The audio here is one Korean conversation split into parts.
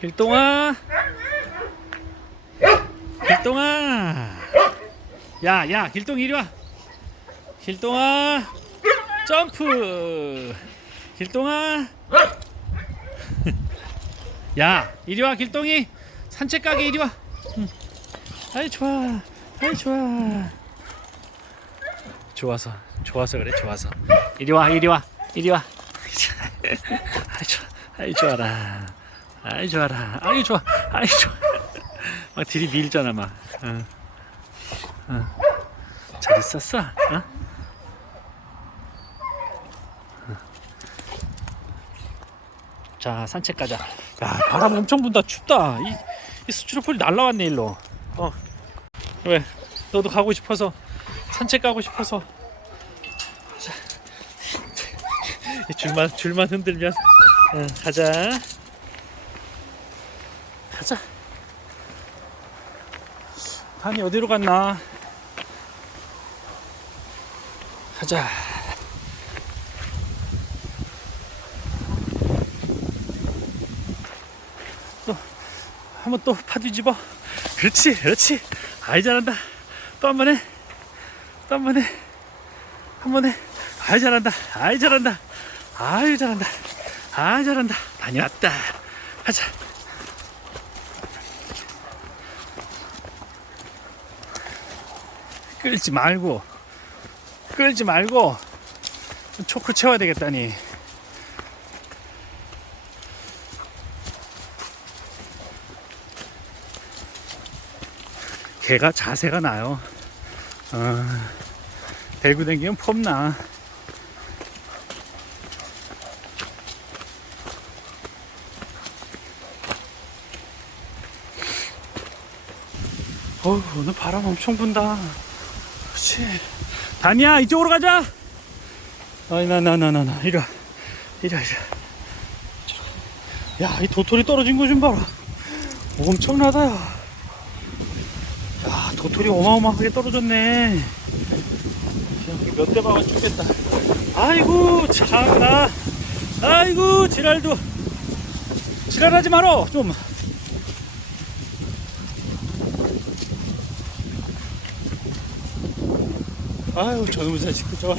길동아. 길동아. 야야 길동 이리 와. 길동아. 점프. 길동아. 야 이리 와 길동이. 산책 가게 이리 와. 응. 아이 좋아. 아이 좋아. 좋아서 좋아서 그래 좋아서. 이리 와 이리 와. 이리 와. 아이 좋아. 아이 좋아라 아이 좋아라. 아이 좋아. 아이 좋아. 막 들이 밀잖아 막. 응. 응. 잘 있었어? 어? 자 산책 가자. 야 바람 엄청 분다. 춥다. 이, 이 수치로폴이 날라왔네 일로. 어. 왜? 너도 가고 싶어서? 산책 가고 싶어서? 자. 이 줄만 줄만 흔들면. 어, 가자 가자. 밤이 어디로 갔나? 가자. 또 한번 또 파 뒤집어. 그렇지 그렇지. 아이 잘한다. 또 한 번 해 또 한 번 해 한 번 해 아이 잘한다. 아이 잘한다. 아이 잘한다. 아이 잘한다. 다녀왔다. 하자 끌지 말고 끌지 말고 초크 채워야 되겠다니. 개가 자세가 나요. 어, 대구 댕기면 폼나. 어 오늘 바람 엄청 분다 그렇지 다니야 이쪽으로 가자 아이 나 나 나 나 나 이리 와 이리 와 이리 와 야 이 도토리 떨어진 거 좀 봐라 엄청나다 야 야, 도토리 어마어마하게 떨어졌네. 몇 대 박아 죽겠다. 아이고, 참나. 아이고, 지랄도. 지랄하지 마라, 좀. 아유, 저놈의 자식, 저,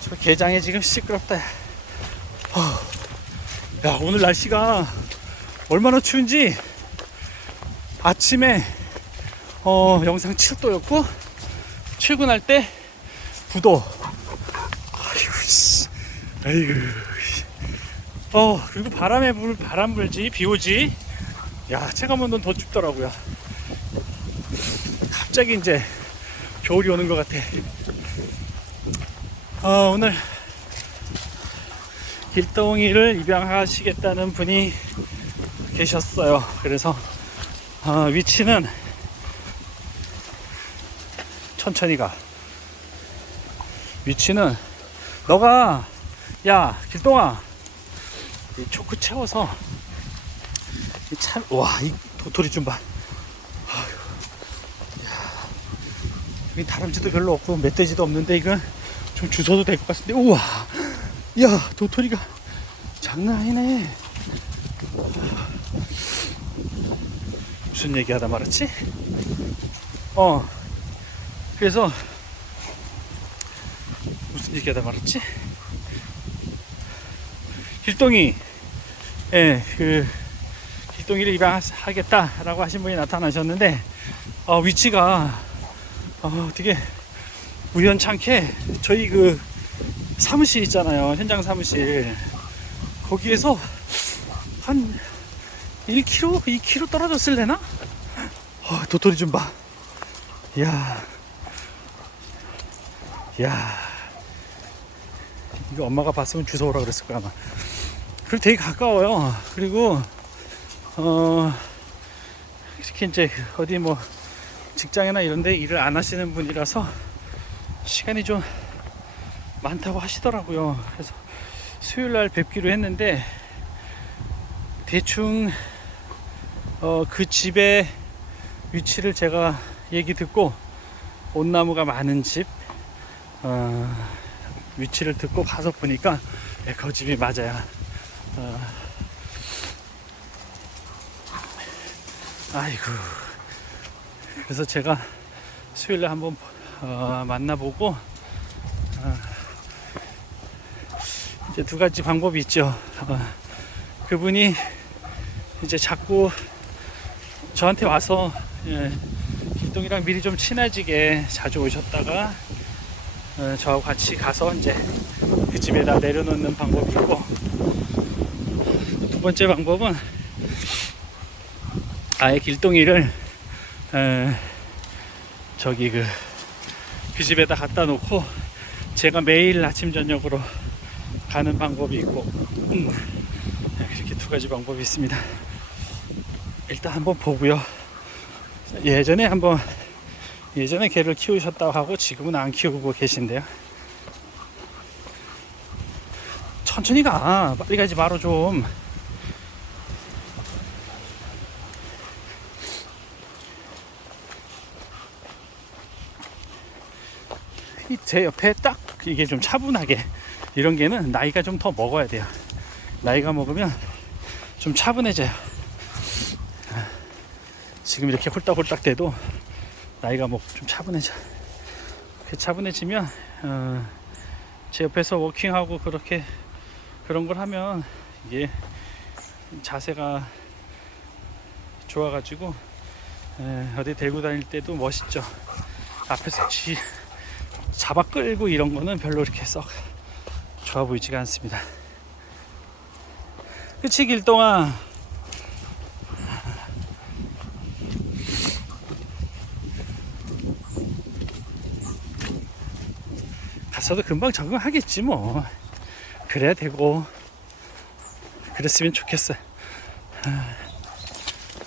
저 게장에 지금 시끄럽다. 야. 어. 야, 오늘 날씨가 얼마나 추운지 아침에 어, 영상 7도였고, 출근할 때 9도. 아이고, 씨. 아이고, 씨. 어, 그리고 바람에 불, 바람 불지, 비 오지. 야, 체감온도는 더 춥더라고요. 갑자기 이제 겨울이 오는 것 같아. 어, 오늘 길동이를 입양하시겠다는 분이 계셨어요. 그래서 어, 위치는 천천히 가. 위치는 너가 야 길동아 이 초크 채워서 이참와이 도토리 좀 봐. 여기 다람쥐도 별로 없고 멧돼지도 없는데 이건 좀 주워도 될 것 같은데 우와 야 도토리가 장난 아니네. 무슨 얘기하다 말았지? 어 그래서 무슨 얘기하다 말았지? 길동이 예, 그 길동이를 입양하겠다라고 하신 분이 나타나셨는데 어, 위치가 어, 되게 우연찮게 저희 그 사무실 있잖아요 현장 사무실 거기에서 한 1km, 2km 떨어졌을래나? 어, 도토리 좀 봐. 야, 야, 이거 엄마가 봤으면 주워오라 그랬을 거야 아마. 그리고 되게 가까워요. 그리고 어 이렇게 이제 어디 뭐 직장이나 이런데 일을 안 하시는 분이라서 시간이 좀 많다고 하시더라고요. 그래서 수요일 날 뵙기로 했는데 대충 어, 그 집의 위치를 제가 얘기 듣고 온나무가 많은 집 어, 위치를 듣고 가서 보니까 네, 그 집이 맞아요. 어, 아이고. 그래서 제가 수요일에 한번 어, 만나보고 어, 이제 두 가지 방법이 있죠. 어, 그분이 이제 자꾸 저한테 와서 예, 길동이랑 미리 좀 친해지게 자주 오셨다가 어, 저하고 같이 가서 이제 그 집에다 내려놓는 방법이 있고 두 번째 방법은 아예 길동이를 에, 저기 그, 그 집에다 갖다 놓고 제가 매일 아침 저녁으로 가는 방법이 있고 음, 네, 이렇게 두 가지 방법이 있습니다. 일단 한번 보고요. 예전에 한번 예전에 개를 키우셨다고 하고 지금은 안 키우고 계신데요. 천천히 가. 빨리 가지 말어 좀. 제 옆에 딱 이게 좀 차분하게 이런 게는 나이가 좀 더 먹어야 돼요. 나이가 먹으면 좀 차분해져요. 지금 이렇게 홀딱홀딱 돼도 나이가 뭐좀 차분해져. 그 차분해지면 어, 제 옆에서 워킹하고 그렇게 그런 걸 하면 이게 자세가 좋아가지고 에, 어디 데리고 다닐 때도 멋있죠. 앞에서 쥐 잡아 끌고 이런 거는 별로 이렇게 썩 좋아 보이지가 않습니다. 그치 길동아 가서도 금방 적응하겠지 뭐. 그래야 되고. 그랬으면 좋겠어 아,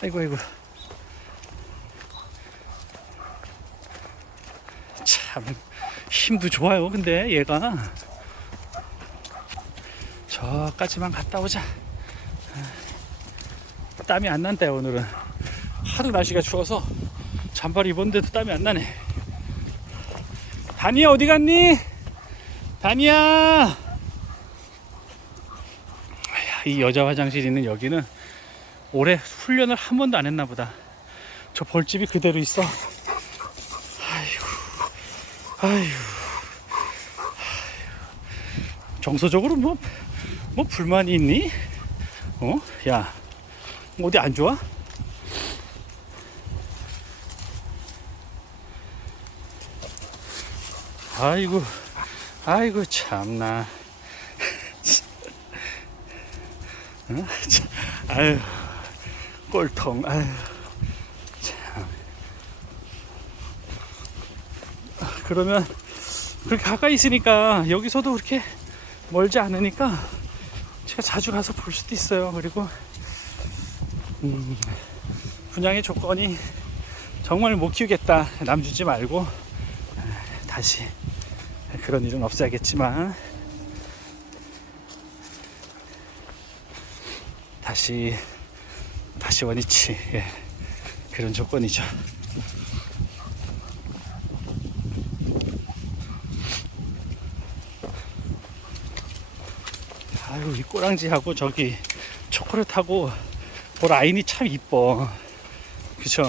아이고 아이고. 참 힘도 좋아요 근데 얘가. 저까지만 갔다 오자. 아, 땀이 안 난다 오늘은. 하도 날씨가 추워서 잠바를 입었는데도 땀이 안 나네. 다니야 어디 갔니? 다니야! 이 여자 화장실 있는 여기는 올해 훈련을 한 번도 안 했나 보다. 저 벌집이 그대로 있어 아휴 정서적으로 뭐, 뭐 불만이 있니? 어? 야, 어디 안 좋아? 아이고, 아이고, 참나. 어? 참, 아유, 꼴통, 아유. 그러면 그렇게 가까이 있으니까 여기서도 그렇게 멀지 않으니까 제가 자주 가서 볼 수도 있어요. 그리고 음, 분양의 조건이 정말 못 키우겠다 남 주지 말고 다시 그런 일은 없어야겠지만 다시 다시 원위치 예, 그런 조건이죠. 아유 이 꼬랑지하고 저기 초콜릿하고 그 라인이 참 이뻐. 그쵸?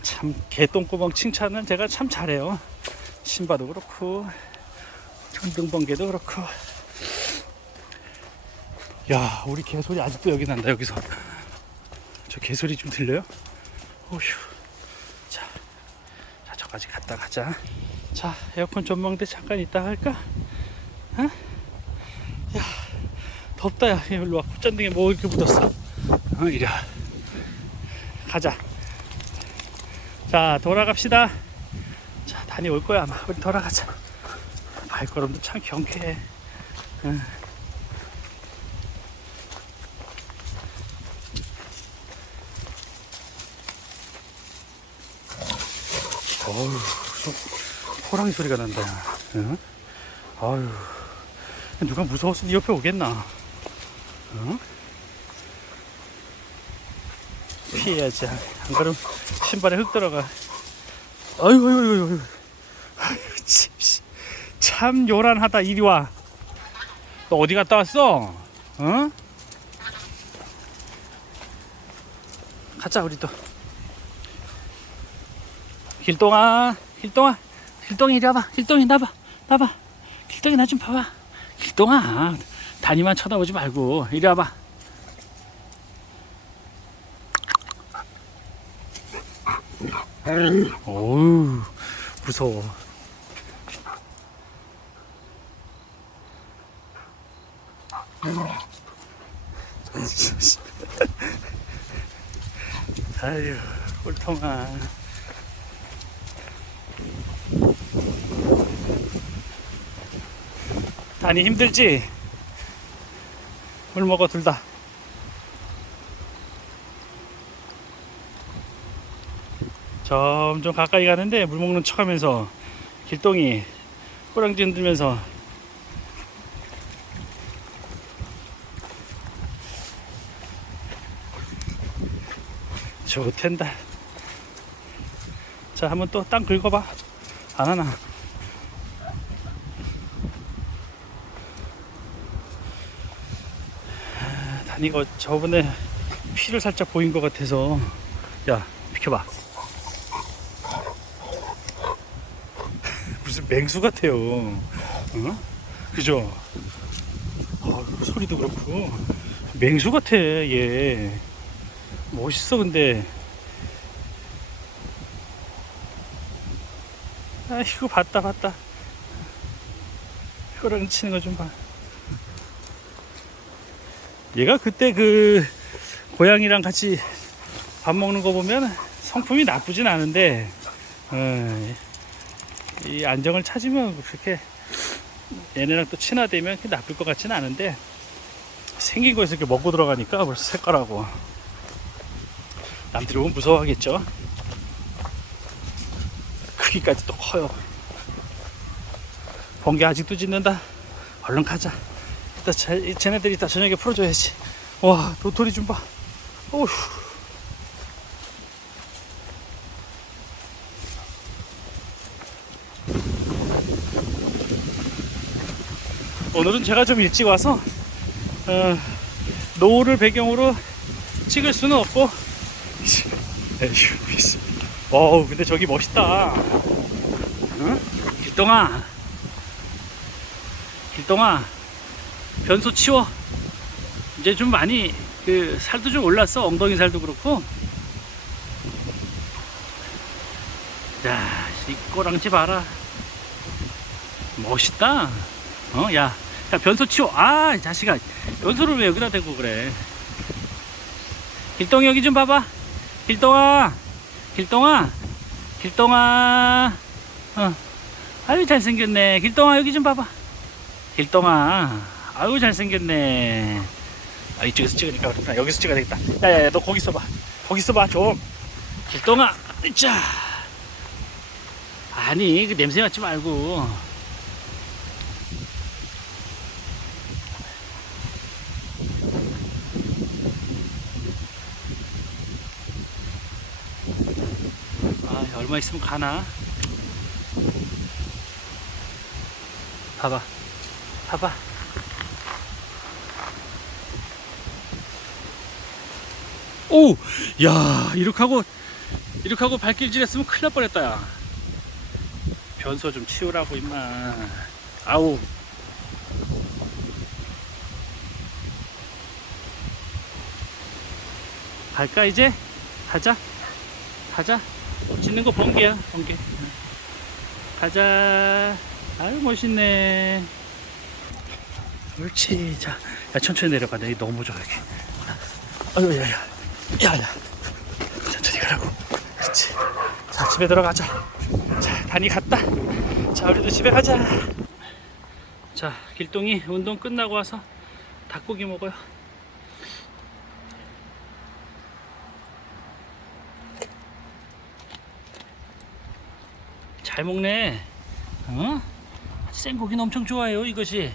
참 개똥구멍 칭찬은 제가 참 잘해요. 신바도 그렇고 전등번개도 그렇고. 야 우리 개소리 아직도 여기 난다 여기서. 저 개소리 좀 들려요? 오휴. 자, 자 저까지 갔다 가자. 자 에어컨 전망대 잠깐 있다 할까? 어? 야 덥다 야. 일로 와. 콧잔등에 뭐 이렇게 묻었어? 어 이리 와. 가자. 자 돌아갑시다. 자 다녀올 거야 아마. 우리 돌아가자. 발걸음도 참 경쾌해. 응. 좀 호랑이 소리가 난다. 응? 아유 누가 무서워서 네 옆에 오겠나 응? 피해야지. 안 그러면 신발에 흙 들어가. 아이고 아이고 아이고 아이고 참, 씨. 참 요란하다. 이리 와 너 어디 갔다 왔어? 어? 가자 우리도 길동아 길동아. 길동이 이리 와봐. 길동이 나봐. 나봐. 길동이 나 좀 봐봐. 길동아 다니만 쳐다보지 말고 이리 와봐. 어우 무서워. 아유 꼴통아. 다니 힘들지? 물 먹어 둘 다. 점점 가까이 가는데 물 먹는 척 하면서 길동이 꼬랑지 흔들면서 좋텐다. 자 한번 또 땅 긁어봐. 안 하나. 다니가 저번에 피를 살짝 보인 것 같아서. 야 비켜봐. 무슨 맹수 같아요. 어? 그죠? 아, 그 소리도 그렇고. 맹수 같아 얘. 멋있어 근데. 아이고 봤다 봤다. 혀랑 치는 거 좀봐 얘가 그때 그 고양이랑 같이 밥 먹는 거 보면 성품이 나쁘진 않은데 어, 이 안정을 찾으면 그렇게 얘네랑 또 친화되면 나쁠 것 같지는 않은데 생긴 거에서 이렇게 먹고 들어가니까 벌써 색깔하고 남들이 보면 무서워하겠죠? 크기까지 또 커요. 번개 아직도 짖는다? 얼른 가자 이따 쟤, 쟤네들이 이따 저녁에 풀어줘야지. 와, 도토리 좀 봐. 어휴. 오늘은 제가 좀 일찍 와서 어, 노을을 배경으로 찍을 수는 없고 에휴 미스. 어우 근데 저기 멋있다 응? 길동아 길동아 변소 치워. 이제 좀 많이 그 살도 좀 올랐어. 엉덩이 살도 그렇고. 야, 이 꼬랑지 봐라. 멋있다. 어, 야, 야 변소 치워. 아, 이 자식아, 변소를 왜 여기다 대고 그래? 길동이 여기 좀 봐봐. 길동아, 길동아, 길동아. 어, 아유 잘생겼네. 길동아 여기 좀 봐봐. 길동아. 아유 잘생겼네. 아 이쪽에서 찍으니까 그렇구나. 여기서 찍어야 되겠다. 야야야 너 거기 있어봐. 거기 있어봐 좀. 길동아 자. 아니 그 냄새 맡지 말고. 아 얼마 있으면 가나? 봐봐. 봐봐 오! 야, 이렇게 하고, 이렇게 하고 발길질 했으면 큰일 날 뻔했다, 야. 변소 좀 치우라고, 임마. 아우. 갈까, 이제? 가자. 가자. 짖는 거 번개야, 번개. 가자. 아유, 멋있네. 옳지. 자, 야, 천천히 내려가. 내 너무 좋아, 여기. 아유, 야, 야. 야야. 천천히 가라고. 그렇지. 자 집에 들어가자. 자 단이 갔다. 자 우리도 집에 가자. 자 길동이 운동 끝나고 와서 닭고기 먹어요. 잘 먹네. 어? 생고기는 엄청 좋아해요 이것이